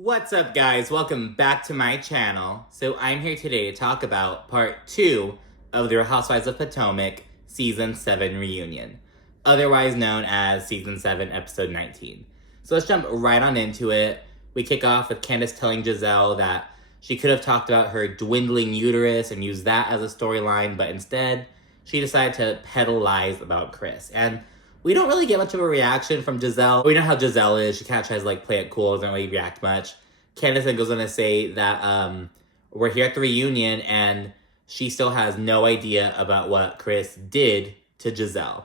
What's up, guys? Welcome back to my channel. So I'm here today to talk about part 2 of the Real Housewives of Potomac Season 7 reunion, otherwise known as Season 7, Episode 19. So let's jump right on into it. We kick off with Candiace telling Gizelle that she could have talked about her dwindling uterus and used that as a storyline, but instead, she decided to peddle lies about Chris. And we don't really get much of a reaction from Gizelle. We know how Gizelle is. She kind of tries to play it cool, doesn't really react much. Candiace then goes on to say that we're here at the reunion and she still has no idea about what Chris did to Gizelle.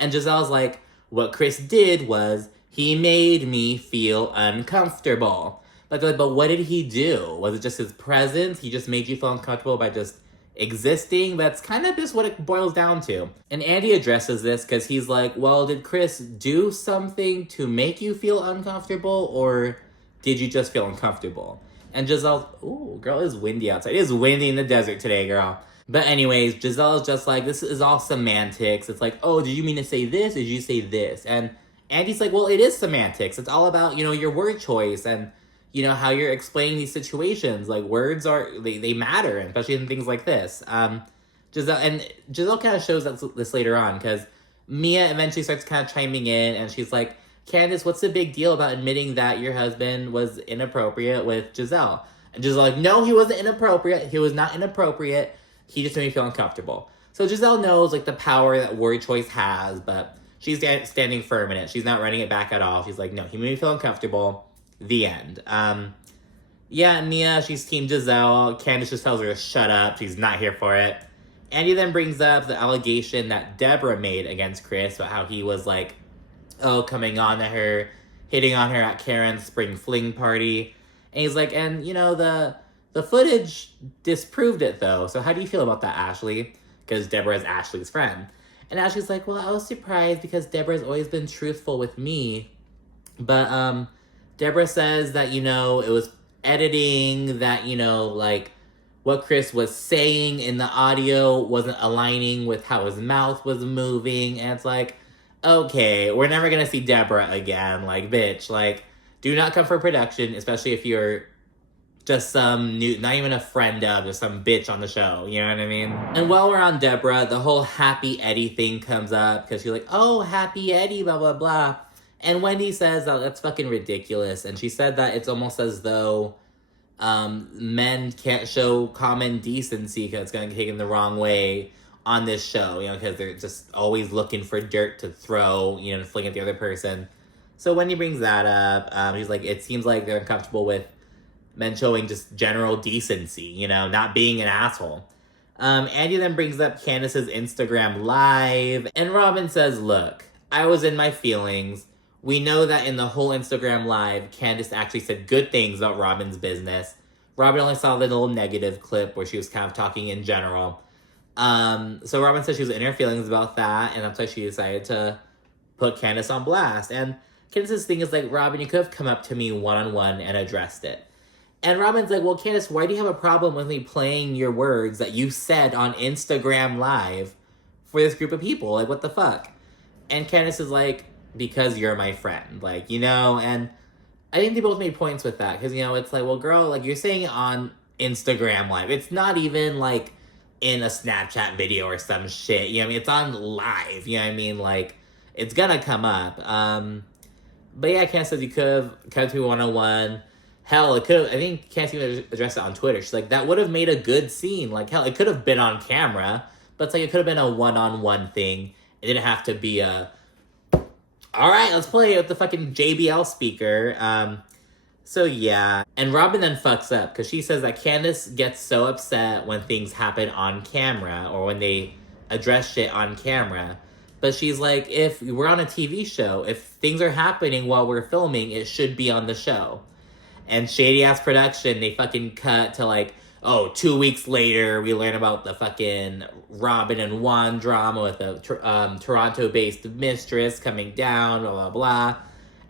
And Giselle's like, what Chris did was he made me feel uncomfortable. But they're like, but what did he do? Was it just his presence? He just made you feel uncomfortable by just existing? That's kind of just what it boils down to. And Andy addresses this because he's like, well, did Chris do something to make you feel uncomfortable, or did you just feel uncomfortable? And Giselle's, ooh, girl, it's windy outside. It is windy in the desert today, girl. But anyways, Giselle's just like, this is all semantics. It's like, oh, did you mean to say this? Or did you say this? And Andy's like, well, it is semantics. It's all about, your word choice and how you're explaining these situations. Like, words they matter, especially in things like this. Gizelle kind of shows this later on, because Mia eventually starts kind of chiming in, and she's like, Candiace, what's the big deal about admitting that your husband was inappropriate with Gizelle? And Giselle's like, no, he wasn't inappropriate. He was not inappropriate. He just made me feel uncomfortable. So Gizelle knows, the power that word choice has, but she's standing firm in it. She's not running it back at all. She's like, no, he made me feel uncomfortable. The end. Mia, she's team Gizelle. Candiace just tells her to shut up. She's not here for it. Andy then brings up the allegation that Deborah made against Chris about how he was coming on to her, hitting on her at Karen's spring fling party. And he's like, and the footage disproved it though. So how do you feel about that, Ashley? Because Deborah is Ashley's friend. And Ashley's like, well, I was surprised because Deborah's always been truthful with me. But, Deborah says that, it was editing, that, what Chris was saying in the audio wasn't aligning with how his mouth was moving. And it's like, okay, we're never going to see Deborah again. Bitch, do not come for production, especially if you're just some new, not even a friend of, just some bitch on the show. You know what I mean? And while we're on Deborah, the whole Happy Eddie thing comes up, because she's like, oh, Happy Eddie, blah, blah, blah. And Wendy says that that's fucking ridiculous. And she said that it's almost as though men can't show common decency because it's going to be taken the wrong way on this show, because they're just always looking for dirt to throw, to fling at the other person. So Wendy brings that up. She's like, it seems like they're uncomfortable with men showing just general decency, not being an asshole. Andy then brings up Candiace's Instagram Live. And Robin says, look, I was in my feelings. We know that in the whole Instagram Live, Candiace actually said good things about Robin's business. Robin only saw the little negative clip where she was kind of talking in general. So Robin said she was in her feelings about that, and that's why she decided to put Candiace on blast. And Candiace's thing is Robin, you could have come up to me one-on-one and addressed it. And Robin's like, well, Candiace, why do you have a problem with me playing your words that you said on Instagram Live for this group of people? What the fuck? And Candiace is like, because you're my friend, and I think they both made points with that, because, it's like, well, girl, you're saying it on Instagram Live. It's not even, in a Snapchat video or some shit, it's on live, it's gonna come up. But yeah, Candiace says you could have come to me one-on-one. Hell, it could have, I think Candiace even addressed it on Twitter. She's like, that would have made a good scene. Hell, it could have been on camera, but it's it could have been a one-on-one thing. It didn't have to be all right, let's play it with the fucking JBL speaker. So yeah. And Robin then fucks up, because she says that Candiace gets so upset when things happen on camera, or when they address shit on camera. But she's like, if we're on a TV show, if things are happening while we're filming, it should be on the show. And shady-ass production, they fucking cut to 2 weeks later, we learn about the fucking Robin and Juan drama with a Toronto-based mistress coming down, blah, blah, blah.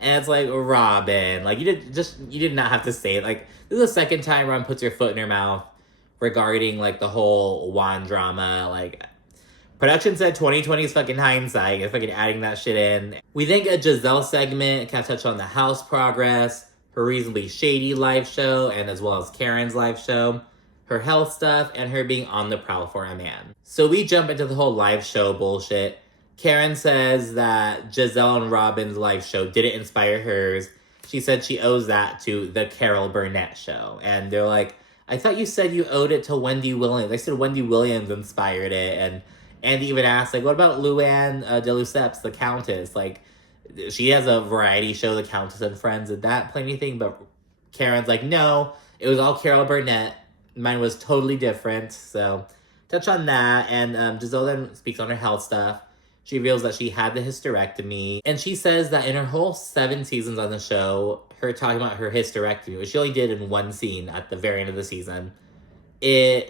And it's like, Robin, you did not have to say it. This is the second time Robin puts her foot in her mouth regarding, the whole Juan drama. Production said 2020 is fucking hindsight. It's fucking adding that shit in. We then get a Gizelle segment, kind of touch on the house progress. her reasonably shady live show, and as well as Karen's live show, her health stuff, and her being on the prowl for a man. So we jump into the whole live show bullshit. Karen says that Gizelle and Robin's live show didn't inspire hers. She said she owes that to the Carol Burnett show. And they're like, I thought you said you owed it to Wendy Williams. They said Wendy Williams inspired it. And Andy even asked, like, what about Luann de Lesseps, the Countess? Like, she has a variety show, The Countess and Friends. Did that play anything? But Karen's like, no, it was all Carol Burnett. Mine was totally different. So touch on that. And Gizelle then speaks on her health stuff. She reveals that she had the hysterectomy. And she says that in her whole 7 seasons on the show, her talking about her hysterectomy, which she only did in one scene at the very end of the season, it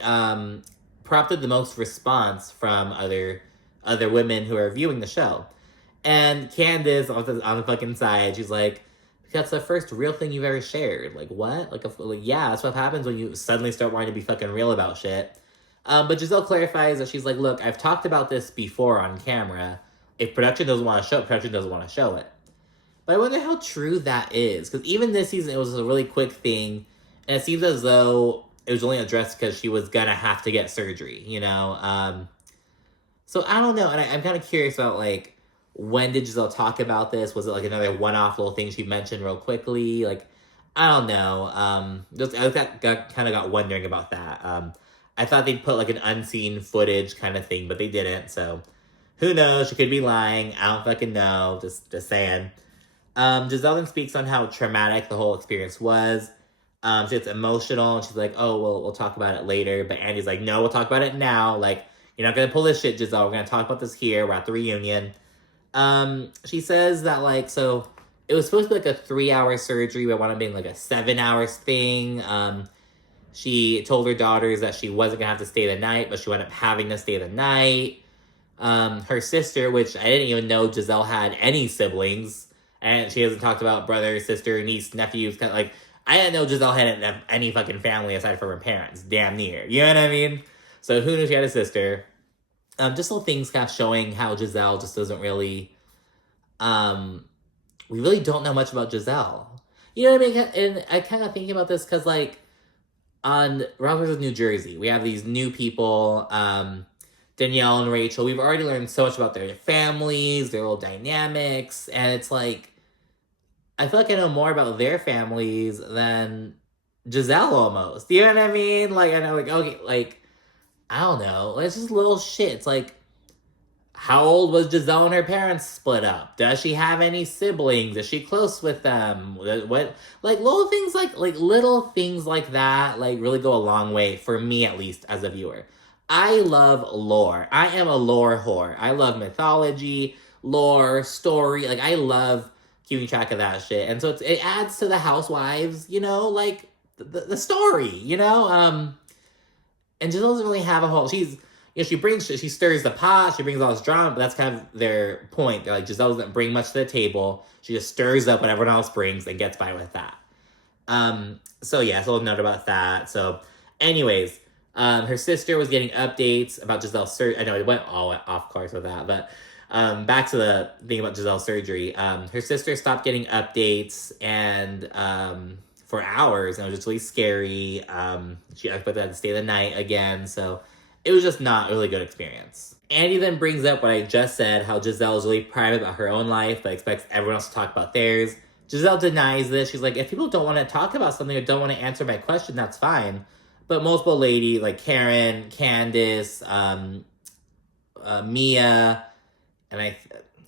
prompted the most response from other women who are viewing the show. And Candiace on the fucking side, she's like, that's the first real thing you've ever shared. Like, what? Like, yeah, that's what happens when you suddenly start wanting to be fucking real about shit. But Gizelle clarifies that she's like, look, I've talked about this before on camera. If production doesn't want to show it, production doesn't want to show it. But I wonder how true that is. Because even this season, it was a really quick thing. And it seems as though it was only addressed because she was going to have to get surgery, you know? So I don't know. And I'm kind of curious about, like, when did Gizelle talk about this? Was it, like, another one-off little thing she mentioned real quickly? Like, I don't know. I kind of got wondering about that. I thought they'd put, like, an unseen footage kind of thing, but they didn't, so who knows? She could be lying. I don't fucking know. Just saying. Gizelle then speaks on how traumatic the whole experience was. It's emotional, and she's like, oh, well, we'll talk about it later. But Andy's like, no, we'll talk about it now. Like, you're not going to pull this shit, Gizelle. We're going to talk about this here. We're at the reunion. She says that, like, so it was supposed to be, like, a 3-hour surgery, but it wound up being, like, a 7-hour thing. She told her daughters that she wasn't going to have to stay the night, but she wound up having to stay the night. Her sister, which I didn't even know Gizelle had any siblings, and she hasn't talked about brother, sister, niece, nephews, kind of like, I didn't know Gizelle hadn't have any fucking family aside from her parents, damn near, you know what I mean? So who knew she had a sister? Just little things kind of showing how Gizelle just doesn't really, we really don't know much about Gizelle. You know what I mean? And I kind of think about this because, like, on RHOP vs. New Jersey, we have these new people, Danielle and Rachel. We've already learned so much about their families, their little dynamics, and it's like, I feel like I know more about their families than Gizelle almost. You know what I mean? Like, I know, like, okay, like, I don't know. It's just little shit. It's like, how old was Gizelle and her parents split up? Does she have any siblings? Is she close with them? What, like, little things like that, like, really go a long way, for me at least, as a viewer. I love lore. I am a lore whore. I love mythology, lore, story. Like, I love keeping track of that shit. And so it adds to the housewives, you know, like, the story, you know? And Gizelle doesn't really have a whole, she's, you know, she stirs the pot, she brings all this drama, but that's kind of their point. They're like, Gizelle doesn't bring much to the table. She just stirs up what everyone else brings and gets by with that. So yeah, so a note about that. So anyways, her sister was getting updates about Gizelle's surgery. I know it went all off course with that, but back to the thing about Gizelle's surgery. Her sister stopped getting updates and for hours, and it was just really scary. She expected to stay the night again, so it was just not a really good experience. Andy then brings up what I just said, how Gizelle is really private about her own life, but expects everyone else to talk about theirs. Gizelle denies this. She's like, if people don't want to talk about something or don't want to answer my question, that's fine. But multiple ladies, like Karen, Candiace, Mia, and I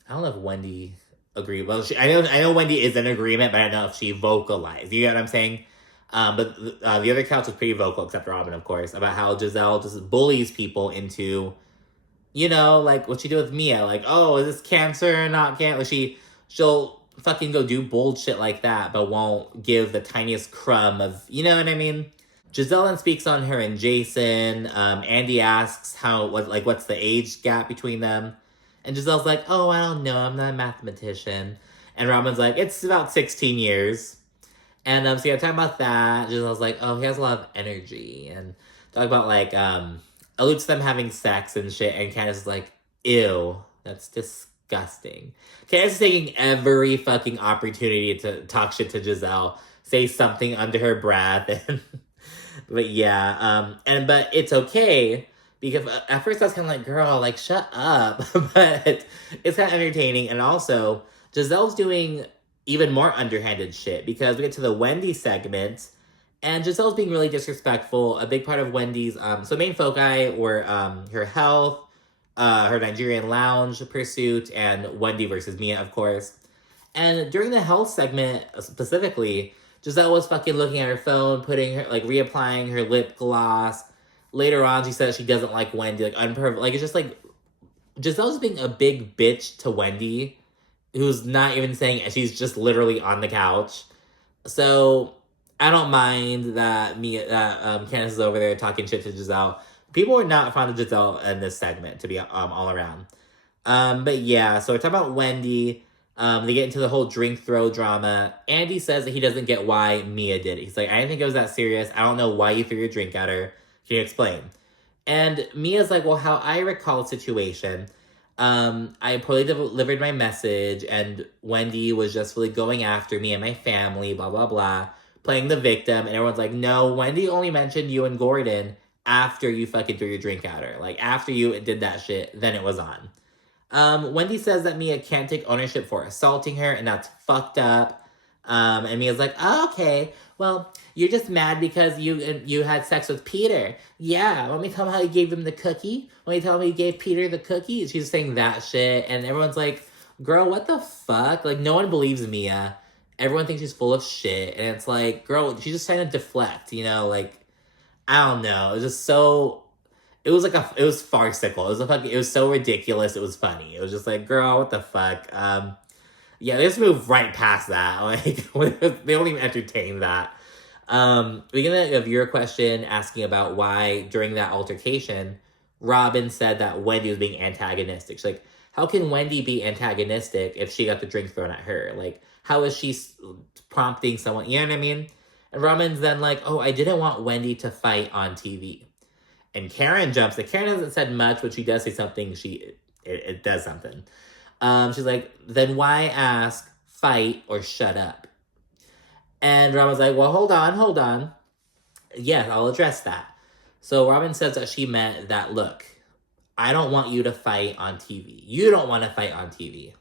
don't know if Wendy agreed. Well, I know Wendy is in agreement, but I don't know if she vocalized. You get what I'm saying? But the other couch was pretty vocal, except Robin, of course, about how Gizelle just bullies people into, you know, like what she did with Mia. Like, oh, is this cancer or not cancer? Like she'll fucking go do bullshit like that, but won't give the tiniest crumb of, you know what I mean? Gizelle then speaks on her and Jason. Andy asks what's the age gap between them? And Giselle's like, oh, I don't know, I'm not a mathematician. And Robin's like, it's about 16 years. And so yeah, talking about that, Giselle's like, oh, he has a lot of energy. And talk about, like, alludes to them having sex and shit. And Candiace is like, ew, that's disgusting. Candiace is taking every fucking opportunity to talk shit to Gizelle. say something under her breath. And, but yeah, but it's okay. Because at first I was kind of like, girl, like, shut up. But it's kind of entertaining. And also, Gizelle's doing even more underhanded shit. Because we get to the Wendy segment. And Gizelle's being really disrespectful. A big part of Wendy's, so main foci were her health, her Nigerian lounge pursuit, and Wendy versus Mia, of course. And during the health segment, specifically, Gizelle was fucking looking at her phone, putting her, like, reapplying her lip gloss. Later on, she said she doesn't like Wendy, like, like, it's just, like, Gizelle's being a big bitch to Wendy, who's not even saying, she's just literally on the couch. So, I don't mind that Candiace is over there talking shit to Gizelle. People are not fond of Gizelle in this segment, to be all around. But yeah, so we're talking about Wendy. They get into the whole drink throw drama. Andy says that he doesn't get why Mia did it. He's like, I didn't think it was that serious. I don't know why you threw your drink at her. Can you explain? And Mia's like, well, how I recall the situation, I poorly delivered my message, and Wendy was just really going after me and my family, blah, blah, blah, playing the victim. And everyone's like, no, Wendy only mentioned you and Gordon after you fucking threw your drink at her. Like, after you did that shit, then it was on. Wendy says that Mia can't take ownership for assaulting her, and that's fucked up. And Mia's like, oh, okay, well, you're just mad because you had sex with Peter. Yeah, want me to tell him how you gave him the cookie? Want me to tell him how you gave Peter the cookie? She's saying that shit, and everyone's like, girl, what the fuck? Like, no one believes Mia. Everyone thinks she's full of shit, and it's like, girl, she's just trying to deflect, you know? Like, I don't know. It was just so... It was like it was farcical. It was so ridiculous. It was funny. It was just like, girl, what the fuck? Yeah, they just moved right past that. Like, they don't even entertain that. We get a viewer question asking about why, during that altercation, Robin said that Wendy was being antagonistic. She's like, how can Wendy be antagonistic if she got the drink thrown at her? Like, how is she prompting someone? You know what I mean? And Robin's then like, oh, I didn't want Wendy to fight on TV. And Karen jumps in. Karen hasn't said much, but she does say something. It does something. She's like, then why ask fight or shut up? And Robin's like, well, hold on. Yes, I'll address that. So Robin says that she meant that, look, I don't want you to fight on TV. You don't want to fight on TV.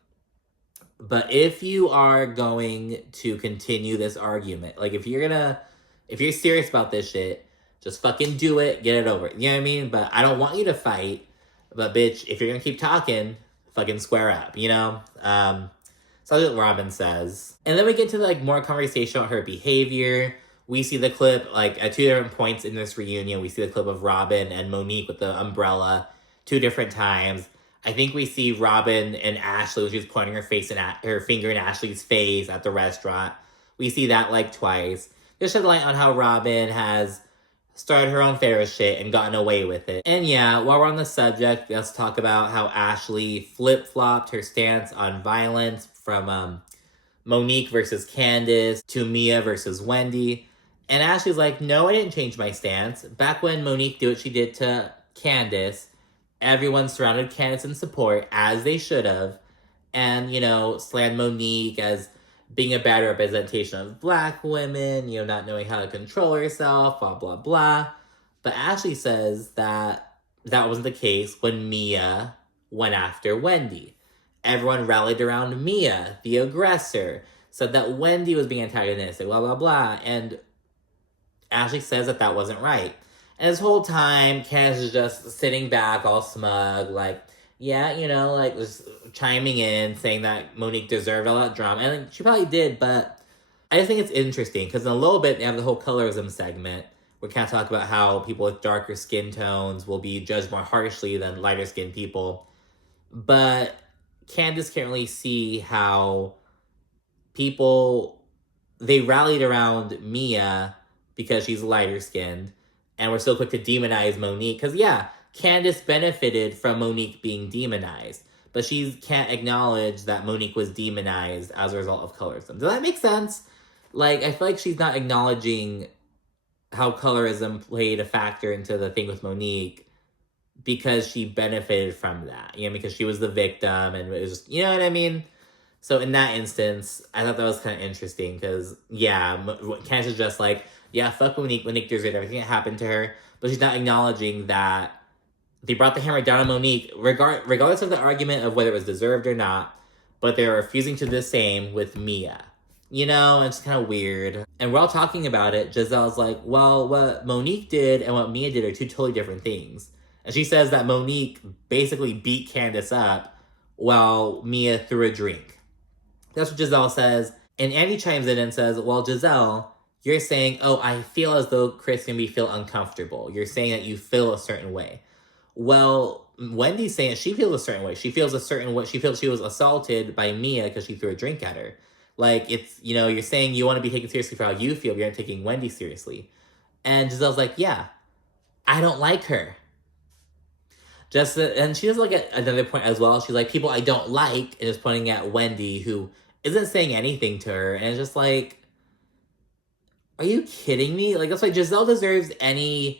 But if you are going to continue this argument, like if you're serious about this shit, just fucking do it, get it over. You know what I mean? But I don't want you to fight. But bitch, if you're gonna keep talking, fucking square up, you know? So that's what Robin says. And then we get to like more conversation about her behavior. We see the clip, like at two different points in this reunion, we see the clip of Robin and Monique with the umbrella 2 different times. I think we see Robin and Ashley when she's pointing her finger in Ashley's face at the restaurant. We see that like twice. Just shed light on how Robin has started her own Ferris shit and gotten away with it. And yeah, while we're on the subject, let's talk about how Ashley flip-flopped her stance on violence from Monique versus Candiace to Mia versus Wendy. And Ashley's like, no, I didn't change my stance. Back when Monique did what she did to Candiace, everyone surrounded Candiace in support, as they should have, and, you know, slammed Monique as being a bad representation of Black women, you know, not knowing how to control herself, blah, blah, blah. But Ashley says that that wasn't the case when Mia went after Wendy. Everyone rallied around Mia, the aggressor, said that Wendy was being antagonistic, blah, blah, blah. And Ashley says that that wasn't right. And this whole time, Candiace is just sitting back all smug, like, yeah, you know, like, just chiming in, saying that Monique deserved all that drama. And she probably did, but I just think it's interesting, because in a little bit, they have the whole colorism segment, where we kind of talk about how people with darker skin tones will be judged more harshly than lighter skinned people. But Candiace can't really see how they rallied around Mia because she's lighter skinned, and we're so quick to demonize Monique. Because, yeah, Candiace benefited from Monique being demonized, but she can't acknowledge that Monique was demonized as a result of colorism. Does that make sense? Like, I feel like she's not acknowledging how colorism played a factor into the thing with Monique because she benefited from that, you know, because she was the victim, and it was just, you know what I mean? So in that instance, I thought that was kind of interesting because, yeah, Candiace is just like, yeah, fuck Monique. Monique deserved everything that happened to her. But she's not acknowledging that they brought the hammer down on Monique, regardless of the argument of whether it was deserved or not, but they're refusing to do the same with Mia. You know, it's kind of weird. And while talking about it, Gizelle's like, well, what Monique did and what Mia did are two totally different things. And she says that Monique basically beat Candiace up while Mia threw a drink. That's what Gizelle says. And Andy chimes in and says, well, Gizelle, you're saying, oh, I feel as though Chris made me feel uncomfortable. You're saying that you feel a certain way. Well, Wendy's saying she feels a certain way. She feels a certain way. She feels she was assaulted by Mia because she threw a drink at her. Like, it's, you know, you're saying you want to be taken seriously for how you feel, but you're not taking Wendy seriously. And Gizelle's like, yeah, I don't like her. And she does like at another point as well. She's like, people I don't like, and is pointing at Wendy, who isn't saying anything to her. And it's just like, are you kidding me? Like, that's why Gizelle deserves anything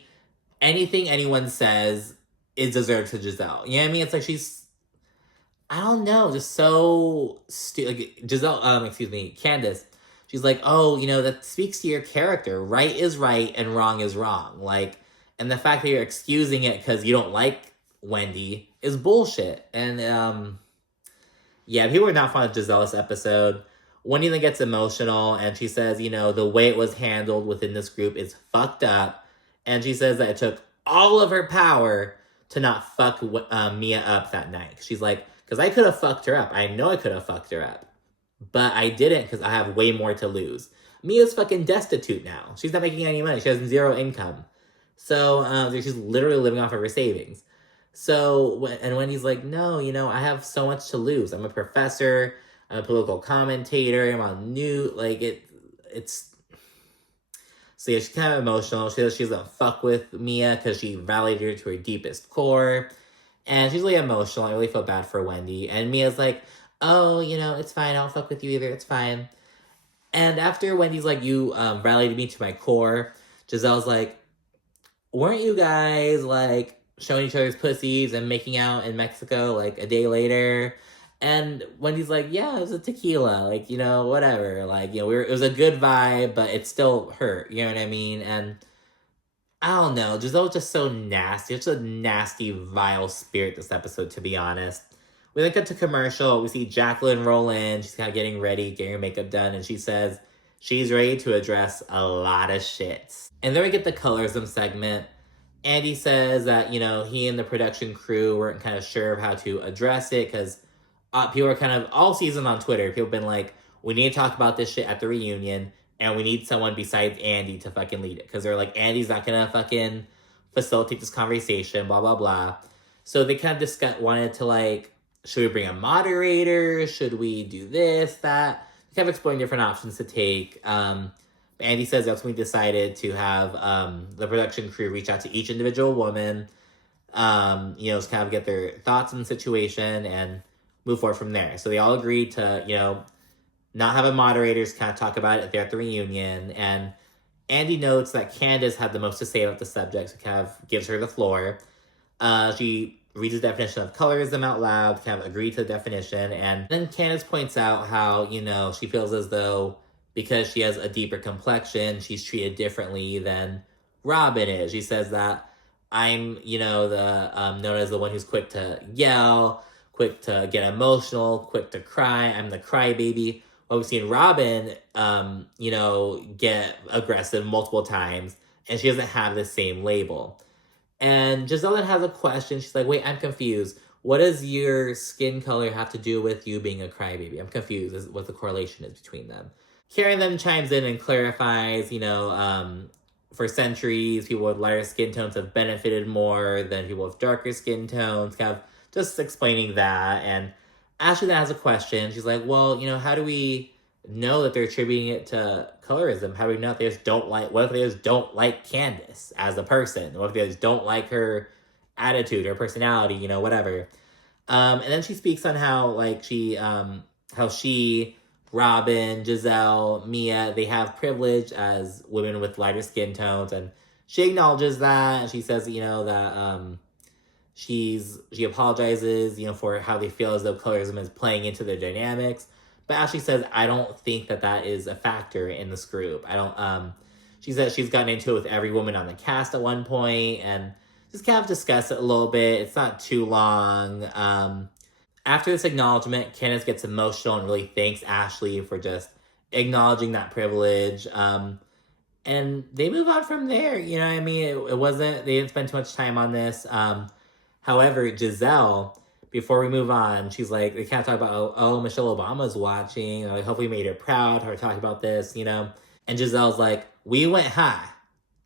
anyone says is deserved to Gizelle. You know what I mean? It's like she's, I don't know, just so like Gizelle, Candiace. She's like, oh, you know, that speaks to your character. Right is right and wrong is wrong. Like, and the fact that you're excusing it because you don't like Wendy is bullshit. And yeah, people are not fond of Gizelle this episode. Wendy then gets emotional and she says, you know, the way it was handled within this group is fucked up. And she says that it took all of her power to not fuck Mia up that night. She's like, because I could have fucked her up. I know I could have fucked her up. But I didn't because I have way more to lose. Mia's fucking destitute now. She's not making any money. She has zero income. So she's literally living off of her savings. So, and Wendy's like, no, you know, I have so much to lose. I'm a professor. I'm a political commentator. I'm on new, like, it's... So yeah, she's kind of emotional. She says she doesn't fuck with Mia because she validated her to her deepest core. And she's really emotional. I really feel bad for Wendy. And Mia's like, oh, you know, it's fine. I don't fuck with you either. It's fine. And after Wendy's like, you validated me to my core, Gizelle's like, weren't you guys, like, showing each other's pussies and making out in Mexico, like, a day later? And Wendy's like, yeah, it was a tequila, like, you know, whatever. Like, you know, it was a good vibe, but it still hurt, you know what I mean? And I don't know, Gizelle was just so nasty. It's a nasty, vile spirit this episode, to be honest. We then cut to commercial. We see Jacqueline roll in. She's kind of getting ready, getting her makeup done, and she says she's ready to address a lot of shit. And then we get the colorism segment. Andy says that, you know, he and the production crew weren't kind of sure of how to address it because people are kind of, all season on Twitter, people have been like, we need to talk about this shit at the reunion, and we need someone besides Andy to fucking lead it. Because they're like, Andy's not going to fucking facilitate this conversation, blah, blah, blah. So they kind of wanted to, like, should we bring a moderator? Should we do this, that? They kind of exploring different options to take. Andy says that's when we decided to have the production crew reach out to each individual woman, you know, just kind of get their thoughts on the situation and move forward from there. So they all agreed to, you know, not have a moderator, kind of talk about it there at the reunion. And Andy notes that Candiace had the most to say about the subject, so kind of gives her the floor. She reads the definition of colorism out loud, kind of agreed to the definition. And then Candiace points out how, you know, she feels as though because she has a deeper complexion, she's treated differently than Robin is. She says that I'm, you know, the known as the one who's quick to yell, quick to get emotional, quick to cry. I'm the crybaby. Well, we've seen Robin, you know, get aggressive multiple times, and she doesn't have the same label. And Gizelle then has a question. She's like, wait, I'm confused. What does your skin color have to do with you being a crybaby? I'm confused as what the correlation is between them. Karen then chimes in and clarifies, you know, for centuries, people with lighter skin tones have benefited more than people with darker skin tones, kind of just explaining that. And Ashley then has a question. She's like, well, you know, how do we know that they're attributing it to colorism? How do we know if they just don't like, what if they just don't like Candiace as a person? What if they just don't like her attitude or personality, you know, whatever. And then she speaks on how, like, how she, Robin, Gizelle, Mia, they have privilege as women with lighter skin tones, and she acknowledges that, and she says, you know, that she apologizes, you know, for how they feel as though colorism is playing into their dynamics, But Ashley says, I don't think that is a factor in this group. I don't, she says she's gotten into it with every woman on the cast at one point, and just kind of discuss it a little bit. It's not too long. After this acknowledgement, Candiace gets emotional and really thanks Ashley for just acknowledging that privilege. And they move on from there. You know what I mean? It wasn't, they didn't spend too much time on this. However, Gizelle, before we move on, she's like, they can't talk about, oh, Michelle Obama's watching. Like, hopefully made her proud, her talking about this, you know? And Giselle's like, we went high.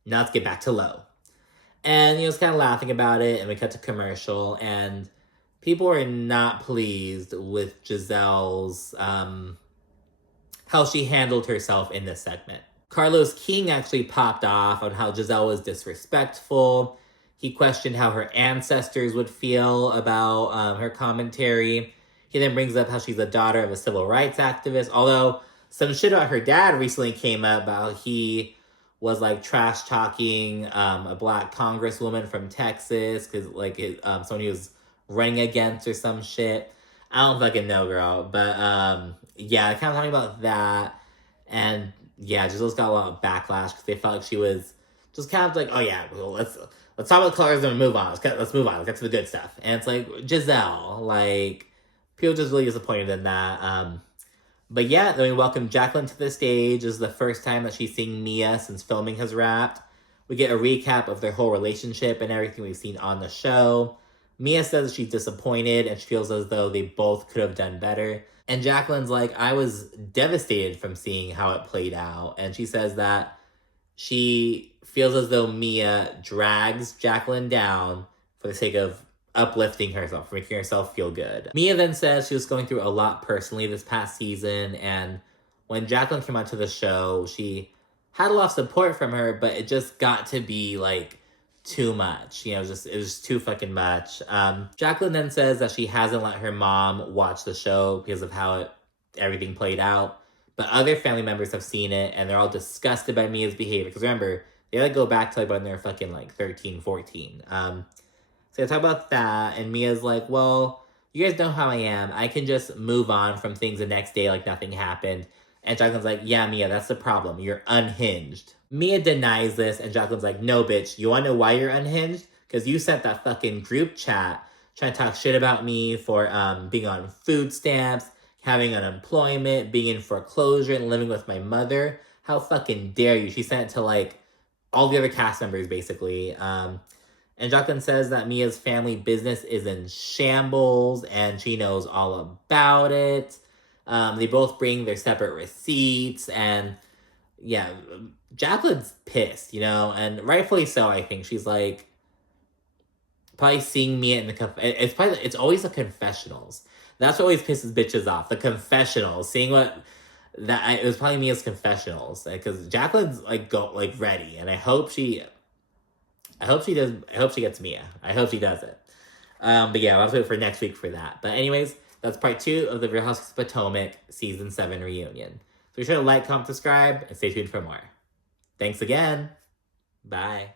Now let's get back to low. And, you know, it's kind of laughing about it. And we cut to commercial. And people are not pleased with Giselle's, how she handled herself in this segment. Carlos King actually popped off on how Gizelle was disrespectful. He questioned how her ancestors would feel about her commentary. He then brings up how she's the daughter of a civil rights activist, although some shit about her dad recently came up about he was like trash talking a black congresswoman from Texas because like someone he was running against or some shit. I don't fucking know, girl, but yeah, kind of talking about that. And yeah, Giselle's got a lot of backlash because they felt like she was just kind of like, oh yeah, well, let's talk about colorism and move on. Let's move on. Let's get to the good stuff. And it's like, Gizelle, like, people just really disappointed in that. But yeah, then we welcome Jacqueline to the stage. This is the first time that she's seeing Mia since filming has wrapped. We get a recap of their whole relationship and everything we've seen on the show. Mia says she's disappointed and she feels as though they both could have done better. And Jacqueline's like, I was devastated from seeing how it played out. And she says that she feels as though Mia drags Jacqueline down for the sake of uplifting herself, making herself feel good. Mia then says she was going through a lot personally this past season. And when Jacqueline came onto the show, she had a lot of support from her, but it just got to be like too much. You know, it was just too fucking much. Jacqueline then says that she hasn't let her mom watch the show because of how everything played out. But other family members have seen it and they're all disgusted by Mia's behavior. Because remember, they like go back to like when they're fucking like 13, 14. So they talk about that and Mia's like, well, you guys know how I am. I can just move on from things the next day like nothing happened. And Jacqueline's like, yeah, Mia, that's the problem. You're unhinged. Mia denies this, and Jacqueline's like, no, bitch, you want to know why you're unhinged? Because you sent that fucking group chat trying to talk shit about me for being on food stamps, having unemployment, being in foreclosure, and living with my mother. How fucking dare you? She sent it to, like, all the other cast members, basically. And Jacqueline says that Mia's family business is in shambles, and she knows all about it. They both bring their separate receipts, and yeah, Jacqueline's pissed, you know, and rightfully so, I think. She's like, probably seeing Mia in the it's always the confessionals. That's what always pisses bitches off, the confessionals. Seeing it was probably Mia's confessionals, because Jacqueline's like ready, and I hope she gets Mia. I hope she does it. But yeah, let's wait for next week for that. But anyways, that's part 2 of the Real Housewives of Potomac Season 7 reunion. So be sure to like, comment, subscribe, and stay tuned for more. Thanks again. Bye.